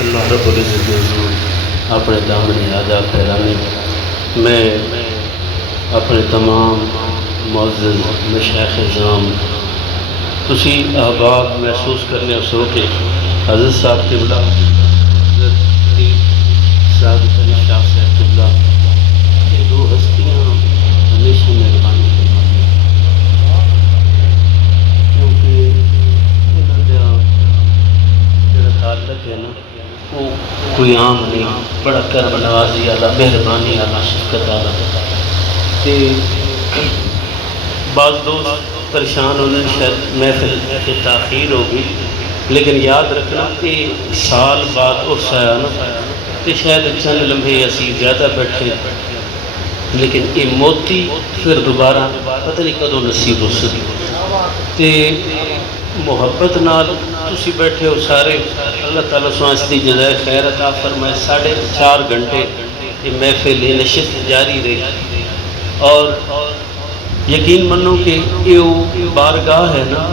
اللہ رب العزت نے حضور اپنے دامن آزاد پھیلانے میں اپنے تمام معزز مشائخ اعظام تسی احباب محسوس کرنے سو کہ حضرت صاحب قبلہ حضرت سعادت علی شاہ صاحب قبلہ یہ دو ہستیاں ہمیشہ مہربانی فرمانے کیونکہ انہوں کا جڑا تعلق ہے نا وہ کوئی عام نہیں، بڑا کرم نوازی والا، مہربانی والا، شفقت والا۔ تے بعض دوست پریشان ہونے شاید محفل کی تاخیر ہوگی، لیکن یاد رکھنا کہ سال بعد عرس آیا نا تو شاید چند لمحے اسی زیادہ بیٹھے، لیکن یہ موتی پھر دوبارہ پتہ نہیں کدوں نصیب ہو سکتی۔ تے محبت نال تسی بیٹھے ہو سارے، اللہ تعالیٰ سوانس دی جزائے خیر عطا فرمائے۔ 4.5 گھنٹے یہ محفل یہ نشست جاری رہی، اور یقین منو کہ یہ بارگاہ ہے نا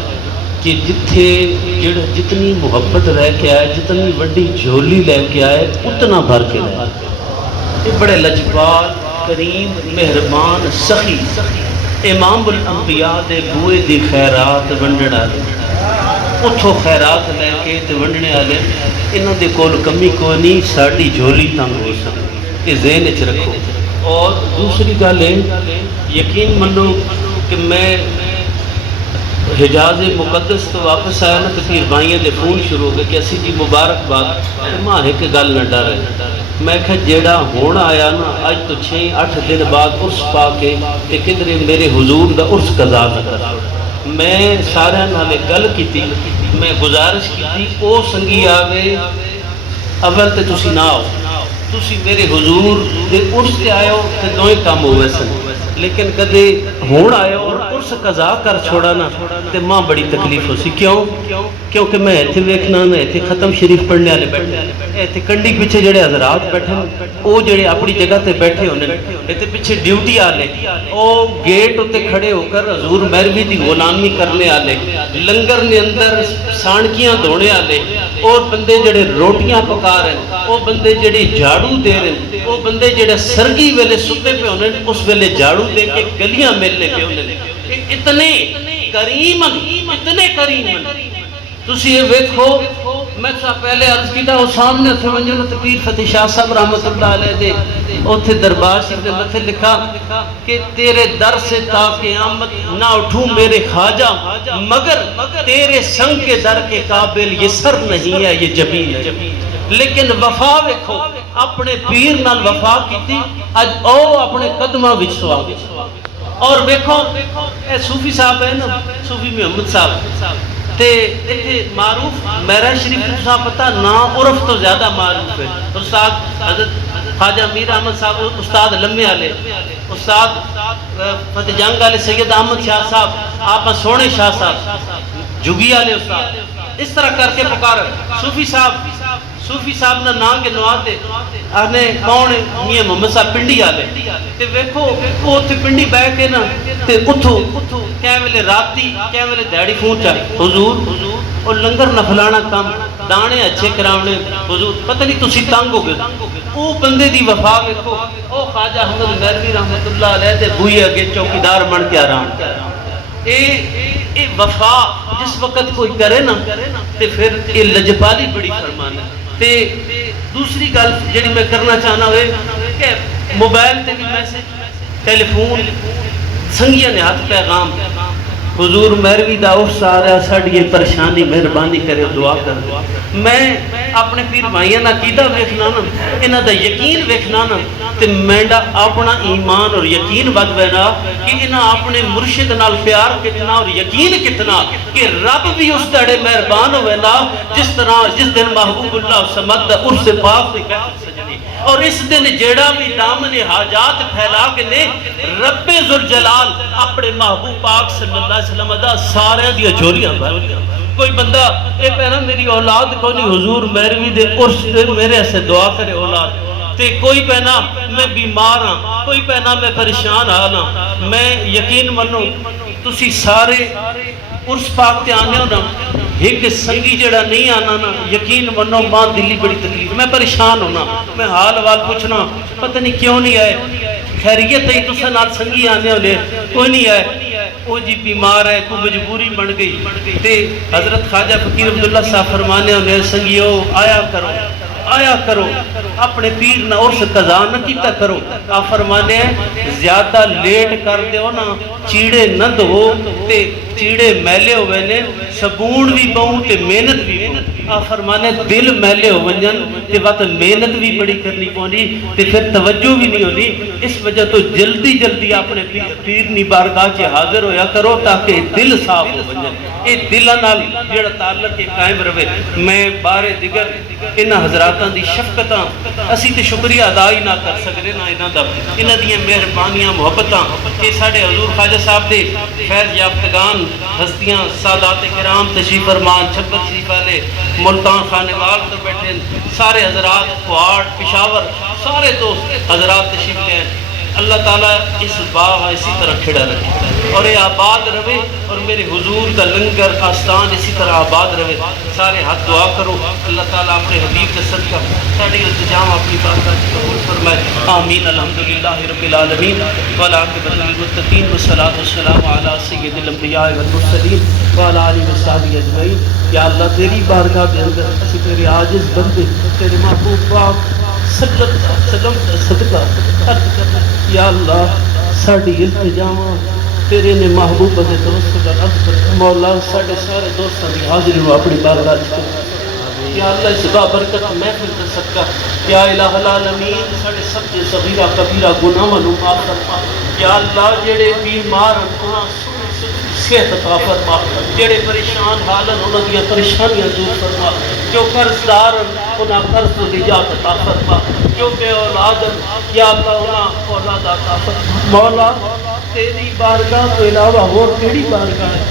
کہ جتھے جتنی محبت لے کے آئے، جتنی وڈی جھولی لے کے آئے، اتنا بھر کے لے آئے۔ یہ بڑے لجپال، کریم، مہربان، سخی امام الانبیاء دے بوئے دی خیرات ونڈن والے، اتھوں خیرات لے کے تے ونڈنے والے، انہوں دے کول کمی کوئی نہیں، ساڑی جھولی تنگ ہو سکتی، یہ ذہن وچ رکھو۔ اور دوسری گل ہے، یقین منو کہ میں حجاز مقدس تو واپس آیا نا تو پھر بھائیاں دے فون شروع ہو گئے کہ اسی جی مبارکباد، ماں ایک گل نہ ڈرے، میں کہا جیڑا ہونا آیا نا اج تو 6-8 دن بعد عرس پا کے کہ کدھر میرے حضور دا عرس قضا نہ کر۔ میں سارے نالے گل کی تھی، میں گزارش کی تھی او سنگی آوے اول تے تسی نہ آؤ، تسی میرے حضور دے عرس تے آئے ہو تے دوئے کام ہوئے سن، لیکن کدے ہون آئے اور عرس قضا کر چھوڑا نا تے ماں بڑی تکلیف ہو سی۔ کیوں؟ کیونکہ میں ایتھے ویکھنا نا، ایتھے ختم شریف پڑھنے والے بیٹھے، ایتھے کنڈی پیچھے جڑے حضرات بیٹھے او جڑے اپنی جگہ تے بیٹھے ہونے، ایتھے پیچھے ڈیوٹی والے او گیٹ اتے کھڑے ہو کر حضور مہروی دی غلامی کرنے والے، لنگر نے اندر سانکیاں دھونے والے، اور بندے جڑے روٹیاں پکا رہے ہیں، او بندے جڑے جھاڑو دے رہے ہیں، او بندے جڑے سرگی ویلے ستے پہ ہونے اس ویلے جھاڑو دے کے گلیاں ملنے پہ ہونے، اتنے کریمن تسی یہ ویکھو۔ میں سا پہلے عرض کیتا وہ سامنے تھے ونجو تے پیر فتح شاہ صاحب رحمت اللہ علیہ دے اوتھے دربار شریف دے متھے لکھا کہ تیرے در سے تا قیامت نہ اٹھوں میرے خواجہ، مگر تیرے سنگ کے در کے قابل یہ سر نہیں ہے، یہ جبین ہے۔ لیکن وفا ویکھو، اپنے پیر نال وفا کیتی، اج او اپنے قدماں وچ سوا۔ اور ویکھو اے صوفی صاحب ہے نا، صوفی محمد صاحب تے معروف میرا شریف تساں پتہ نا عرف تو زیادہ معروف ہے۔ استاد حضرت خواجہ میر احمد صاحب، استاد لمے والے، استاد فتح جنگ والے سید احمد شاہ صاحب، آپ سونے شاہ صاحب، جھگی والے استاد، اس طرح کر کے پکار صوفی صاحب نا نام کے نواتے آنے کون میاں محمد صاحب پنڈی والے تے ویکھو وہ تے پنڈی بہ کے نا تے اتھو کہے ویلے راتی کہے ویلے دیہڑی پہنچا حضور اور لنگر نہ پھلانا کام دانے اچھے کراونے حضور، پتہ نہیں تسی تنگ ہو گئے۔ او بندے دی وفا ویکھو، او خواجہ احمد مہروی رحمت اللہ علیہ دے بوئے اگے چوکیدار بن کے آرام اے وفا جس وقت کوئی کرے نا تے پھر اے لجپالی بڑی فرمانا ہے۔ تے دوسری گل جڑی میں کرنا چاہنا ہوئے کہ موبائل تے بھی میسج، ٹیلی فون، سنگیاں نے ہاتھ پیغام، حضور مہروی دا عرس آ رہا، ساڈی یہ پریشانی مہربانی کرے دعا کر دے۔ میں اپنے پیر بھائیاں نا کیتا ویکھنا نا، انہاں دا یقین ویکھنا نا تے مینڈا اپنا ایمان اور یقین ود وینا کہ انہاں اپنے مرشد نال پیار کتنا اور یقین کتنا کہ رب بھی اس دڑے مہربان ہوئے نا جس طرح جس دن محبوب اللہ سمد دا عرس پاک دی کہت سجدی، اور اس دن جیڑا بھی دامن حاجات پھیلا کے نے رب ذوالجلال اپنے محبوب پاک صلی اللہ علیہ وسلم دا سارے دیا جھولیاں بھر۔ کوئی بندہ اے پہنا میری اولاد کو نہیں، حضور مہروی دے عرس دے میرے ایسے دعا کرے اولاد تے، کوئی پہنا میں بیمار ہاں، کوئی پہنا میں پریشان آنا، میں یقین منو تسی سارے عرس پاک تے آنے ہو نا ایک سنگی جڑا نہیں آنا نا یقین منو ماں دلی بڑی تکلیف میں پریشان ہونا میں حال وال پوچھنا پتہ نہیں کیوں نہیں آئے خیریت ہے تو نال سنگی آنے ہونے کوئی نہیں آئے وہ جی بیمار ہے کوئی مجبوری بن گئی تے حضرت خواجہ فقیر عبداللہ صاحب فرمانے ہونے سنگیو آیا کرو اپنے پیر نہ عرس قضا نہ کیتا کرو آپ فرمانے ہیں زیادہ لیٹ کر دیو نا چیڑے نہ دو تے چیڑے میلے ہوئے نے سبون بھی بہوں تے محنت بھی بہوں آپ فرمانے دل میلے ہوئے تے وقت محنت بھی بڑی کرنی پونی تے پھر توجہ بھی نہیں ہونی اس وجہ تو جلدی جلدی اپنے پیر نی بارگاہ چے حاضر ہویا کرو تاکہ دل صاف ہو بنجن اے دلانال جڑا تعلق کے قائم رہے میں بارے دیگر انہاں حضراتاں دی شفقتاں اسی تے شکریہ ادا ہی نہ کر سکتے نہ انہاں دا انہاں دیاں مہربانیاں محبتاں کہ ساڈے حضور خواجہ صاحب دے فیض یافتگان ہستیاں سادات کرام تشریف فرمان چھبت شریف والے ملتان خانوال تو بیٹھے سارے حضرات کوہاٹ پشاور سارے دوست حضرات تشریف لے اللہ تعالیٰ اس باغ اسی طرح کھڑا رکھے اور یہ آباد رہے اور میرے حضور کا لنگر آستان اسی طرح آباد رہے سارے ہاتھ دعا کرو اللہ تعالیٰ اپنے حبیب کے صدقہ ساڑھی التجام اپنی بارگاہ کی قبول فرمائے آمین الحمدللہ رب العالمین والعاقبۃ للمتقین والصلاۃ والسلام علی سید الانبیاء والمرسلین وعلی آلہ وصحبہ اجمعین یا اللہ تیری بارگاہ کے اندر اسی تیرے عاجز بندے تیرے محبوب پاک صدقہ یا اللہ ساڑھی التجاواں تیرے نے محبوب دے توسل عرض کر مولا ساڑھے سارے دوستاں دی حاضری ہو اپنی بارگاہ چھتے یا اللہ اس بابرکت محفل کر سکتا یا الہ العالمین ساڑھے سب کے صغیرہ کبیرہ گناہاں نو معاف فرما یا اللہ جڑے بیمار انہاں صحت عطا فرما جڑے پریشان حالن انہاں دی پریشانیاں دور فرما جو قرض دار انہاں قرض تو نجات عطا فرما جو بے اولاد یا اللہ انہاں اولاد عطا فرما مولا تیری بارگاہ تو علاوہ اور تیری بارگاہ ہے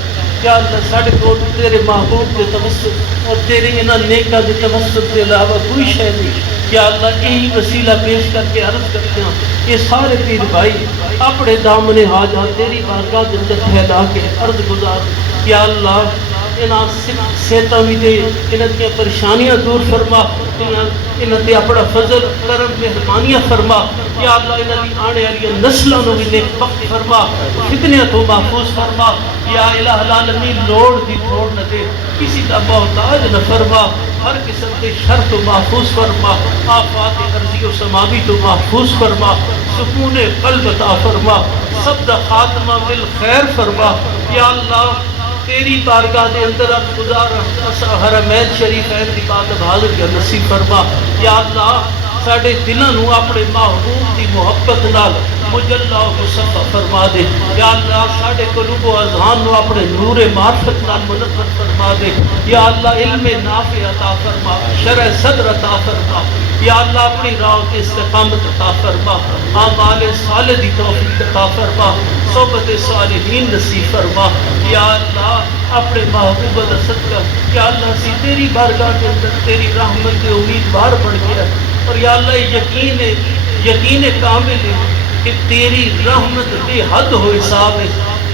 یا اللہ ساڑھے کو تیرے محبوب کے توسط اور تیرے انہاں نیکہ کے توسط کے علاوہ کوئی شے نہیں یا اللہ یہی وسیلہ پیش کر کے عرض کرتے ہیں یہ سارے پیر بھائی اپنے دامن حاجات تیری بارگاہ کے اندر پھیلا کے عرض گزار یا اللہ انہاں صحتاں بھی دے انہاں کی پریشانیاں دور فرما انہاں تے اپنا فضل کرم مہربانیاں فرما یا اللہ انہاں دی آنے والی نسلاں نو بھی نیک بخت فرما فتنیاں تو محفوظ فرما یا الہ العالمین لوڑ دی توڑ نہ دے کسی کا محتاج نہ فرما ہر قسم کے شر تو محفوظ فرما آفات ارضی و سماوی تو محفوظ فرما سکون قلب عطا فرما سب دا خاتمہ بالخیر فرما یا اللہ تیری بارگاہ دے اندر اب گزار حرمین شریفین دی بات حاضر یا نصیب فرما یا اللہ ساڑھے دلوں نو اپنے محبوب دی محبت نال مجلہ و مصفہ فرما دے یا اللہ ساڑھے قلوب و اذہان نو اپنے نور معرفت نال منور فرما دے یا اللہ علم نافع عطا فرما شرع صدر عطا فرما یا اللہ اپنی راہ کے استقامت عطا فرما اعمال صالح دی توفیق عطا فرما صحبت صالحین نصیب فرما یا اللہ اپنے محبوب دا صدقہ یا اللہ سی تیری بارگاہ کے اندر تیری رحمت کے امیدوار بڑھ گیا اور یا اللہ یقین کامل ہے کہ تیری رحمت بے حد ہو حساب ہے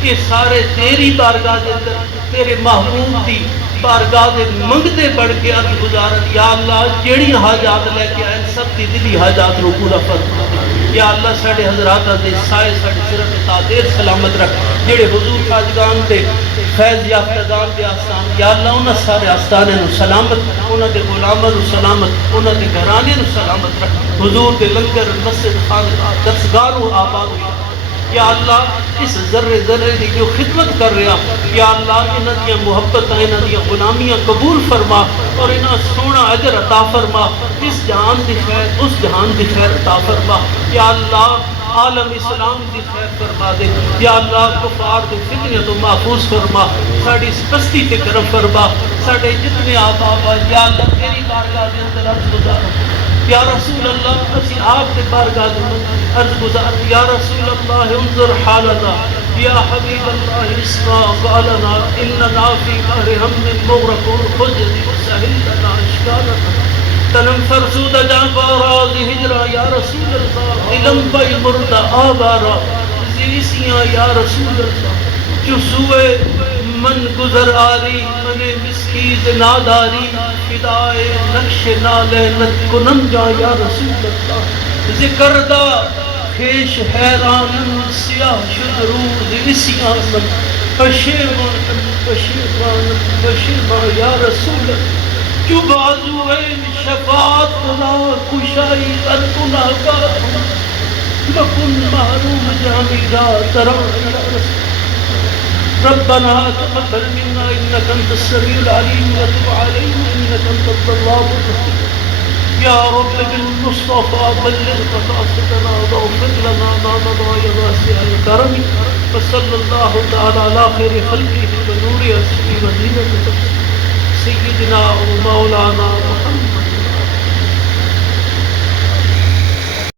یہ سارے تیری بارگاہ کے اندر تیرے محبوب دی بارگاہ دے منگتے بڑھ کے عرض گزارت یا اللہ جیڑی حاجات لے کے آئے سب دی دلی حاجات رو پورا فرما یا اللہ ساڑھے حضرات دے سائے ساڑھے صرف تعدیر سلامت رکھ جیڑے حضور خاجگان دے فیض یافتگان دے آستان یا اللہ انہاں سارے آستانے نو سلامت انہاں دے غلامہ نو سلامت انہاں دے گھرانے نو سلامت رکھ حضور دے لنگر مسجد خانقاہ درسگاہ آباد ہوئی یا اللہ اس ذرے ذرے دی جو خدمت کر رہا یا اللہ انہاں دیا محبت انہاں دیا غلامیاں قبول فرما اور انہاں سونا اجر عطا فرما اس جہان دی خیر اس جہان دی خیر عطا فرما یا اللہ عالم اسلام دی خیر فرما دے یا اللہ کفار دی فتنہ تو محفوظ فرما ساڑھی اس پستی تے کرم فرما ساڑھے جتنے آبا یا اللہ تیری بارگاہ دے اندر عرض گزار یا رسول اللہ اسی آپ کے بارگاہ دے عرض گزار یا رسول اللہ انظر حالنا یا حبیب اللہ اسمع قالنا اننا فی بحر ہم مغرقون خجدی وسہل لنا اشکالنا تنم فرسود جانبا راضی ہجرہ یا رسول اللہ علم بی مردہ آبارا زیسیاں یا رسول اللہ جو سوئے من گزر آری من مسکیز ناداری فدائے نقش نالینت کنم جا یا رسول اللہ ذکر دا خیش حیران سیاہ شد روز اسیان پشیمان پشیمان یا رسول اللہ جو بازو شفاعت نا کشائی ارکنا گاہم بکن محروم جامی را تران یا رسول ربنا تقبل منا انك انت السميع العليم وتب علينا انك انت التواب الرحيم يا رب بالمصطفى بلغ مقاصدنا واغفر لنا ما مضى يا واسع الكرم وصلى الله تعالى على خير خلقه ونور اسمه وزينة سيدنا ومولانا محمد